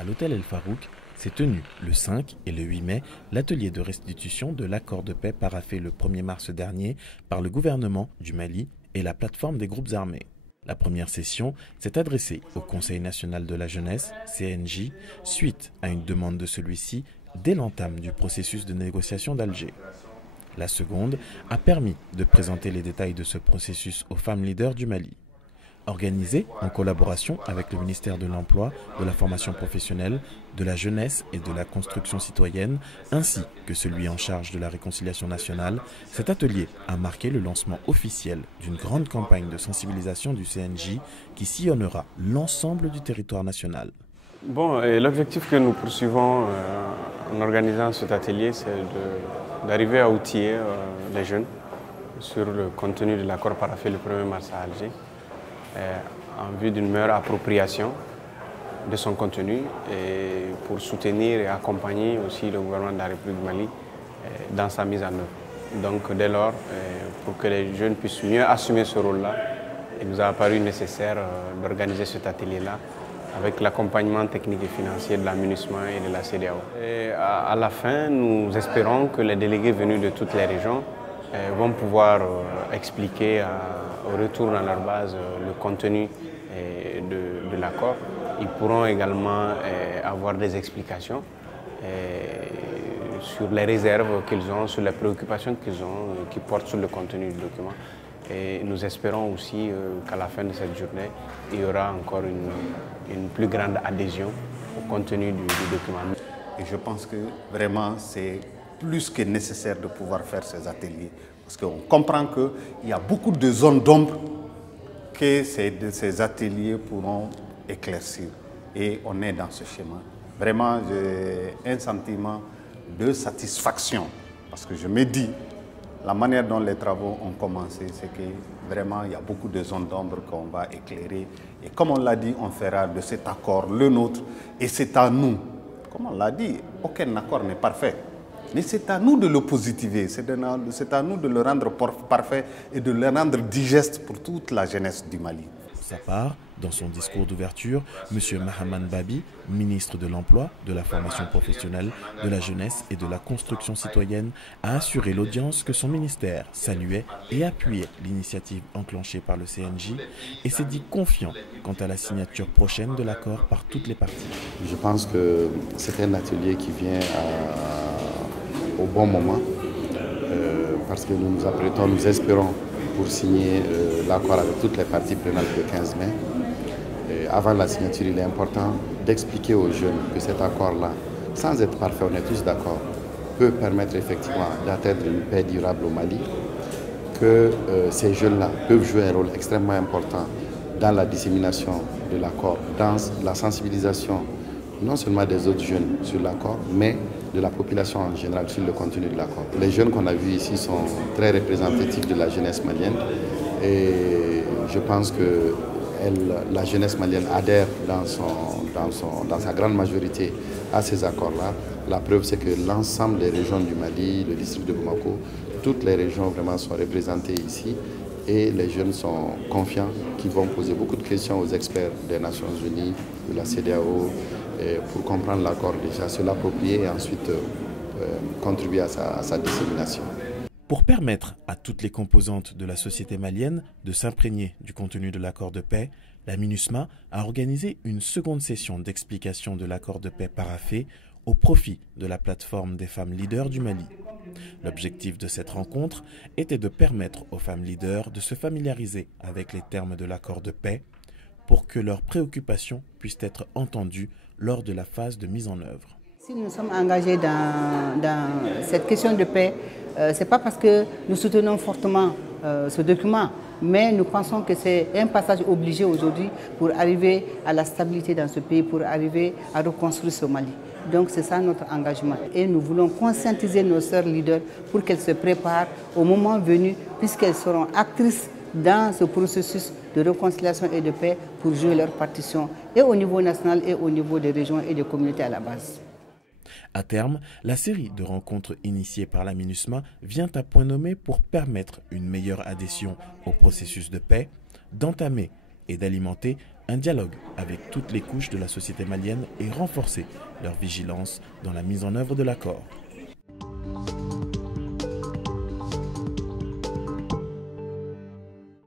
À l'hôtel El Farouk s'est tenu le 5 et le 8 mai l'atelier de restitution de l'accord de paix paraphé le 1er mars dernier par le gouvernement du Mali et la plateforme des groupes armés. La première session s'est adressée au Conseil national de la jeunesse, CNJ, suite à une demande de celui-ci dès l'entame du processus de négociation d'Alger. La seconde a permis de présenter les détails de ce processus aux femmes leaders du Mali. Organisé en collaboration avec le ministère de l'Emploi, de la formation professionnelle, de la jeunesse et de la construction citoyenne, ainsi que celui en charge de la réconciliation nationale, cet atelier a marqué le lancement officiel d'une grande campagne de sensibilisation du CNJ qui sillonnera l'ensemble du territoire national. Bon, l'objectif que nous poursuivons en organisant cet atelier, c'est d'arriver à outiller les jeunes sur le contenu de l'accord paraphé le 1er mars à Alger, en vue d'une meilleure appropriation de son contenu et pour soutenir et accompagner aussi le gouvernement de la République du Mali dans sa mise en œuvre. Donc dès lors, pour que les jeunes puissent mieux assumer ce rôle-là, il nous a paru nécessaire d'organiser cet atelier-là avec l'accompagnement technique et financier de la MINUSMA et de la CEDEAO. Et à la fin, nous espérons que les délégués venus de toutes les régions vont pouvoir expliquer au retour dans leur base le contenu de l'accord. Ils pourront également avoir des explications sur les réserves qu'ils ont, sur les préoccupations qu'ils ont, qui portent sur le contenu du document. Et nous espérons aussi qu'à la fin de cette journée, il y aura encore une plus grande adhésion au contenu du document. Et je pense que vraiment c'est plus que nécessaire de pouvoir faire ces ateliers. Parce qu'on comprend qu'il y a beaucoup de zones d'ombre que ces ateliers pourront éclaircir. Et on est dans ce schéma. Vraiment, j'ai un sentiment de satisfaction. Parce que je me dis, la manière dont les travaux ont commencé, c'est que vraiment, il y a beaucoup de zones d'ombre qu'on va éclairer. Et comme on l'a dit, on fera de cet accord le nôtre. Et c'est à nous. Comme on l'a dit, aucun accord n'est parfait. Mais c'est à nous de le positiver, c'est à nous de le rendre parfait et de le rendre digeste pour toute la jeunesse du Mali. Pour sa part, dans son discours d'ouverture, M. Mahaman Babi, ministre de l'Emploi, de la formation professionnelle, de la jeunesse et de la construction citoyenne, a assuré l'audience que son ministère saluait et appuyait l'initiative enclenchée par le CNJ et s'est dit confiant quant à la signature prochaine de l'accord par toutes les parties. Je pense que c'est un atelier qui vient au bon moment, parce que nous nous apprêtons, nous espérons pour signer l'accord avec toutes les parties prenantes le 15 mai. Avant la signature, il est important d'expliquer aux jeunes que cet accord-là, sans être parfait, on est tous d'accord, peut permettre effectivement d'atteindre une paix durable au Mali, que ces jeunes-là peuvent jouer un rôle extrêmement important dans la dissémination de l'accord, dans la sensibilisation non seulement des autres jeunes sur l'accord, mais de la population en général sur le contenu de l'accord. Les jeunes qu'on a vus ici sont très représentatifs de la jeunesse malienne et je pense que la jeunesse malienne adhère dans sa grande majorité à ces accords-là. La preuve, c'est que l'ensemble des régions du Mali, le district de Bamako, toutes les régions vraiment sont représentées ici et les jeunes sont confiants qu'ils vont poser beaucoup de questions aux experts des Nations Unies, de la CEDEAO, pour comprendre l'accord déjà, se l'approprier et ensuite contribuer à sa dissémination. Pour permettre à toutes les composantes de la société malienne de s'imprégner du contenu de l'accord de paix, la MINUSMA a organisé une seconde session d'explication de l'accord de paix paraphé au profit de la plateforme des femmes leaders du Mali. L'objectif de cette rencontre était de permettre aux femmes leaders de se familiariser avec les termes de l'accord de paix pour que leurs préoccupations puissent être entendues lors de la phase de mise en œuvre. Si nous sommes engagés dans cette question de paix, ce n'est pas parce que nous soutenons fortement ce document, mais nous pensons que c'est un passage obligé aujourd'hui pour arriver à la stabilité dans ce pays, pour arriver à reconstruire ce Mali. Donc c'est ça notre engagement. Et nous voulons conscientiser nos sœurs leaders pour qu'elles se préparent au moment venu, puisqu'elles seront actrices dans ce processus de réconciliation et de paix pour jouer leur partition et au niveau national et au niveau des régions et des communautés à la base. À terme, la série de rencontres initiées par la MINUSMA vient à point nommé pour permettre une meilleure adhésion au processus de paix, d'entamer et d'alimenter un dialogue avec toutes les couches de la société malienne et renforcer leur vigilance dans la mise en œuvre de l'accord.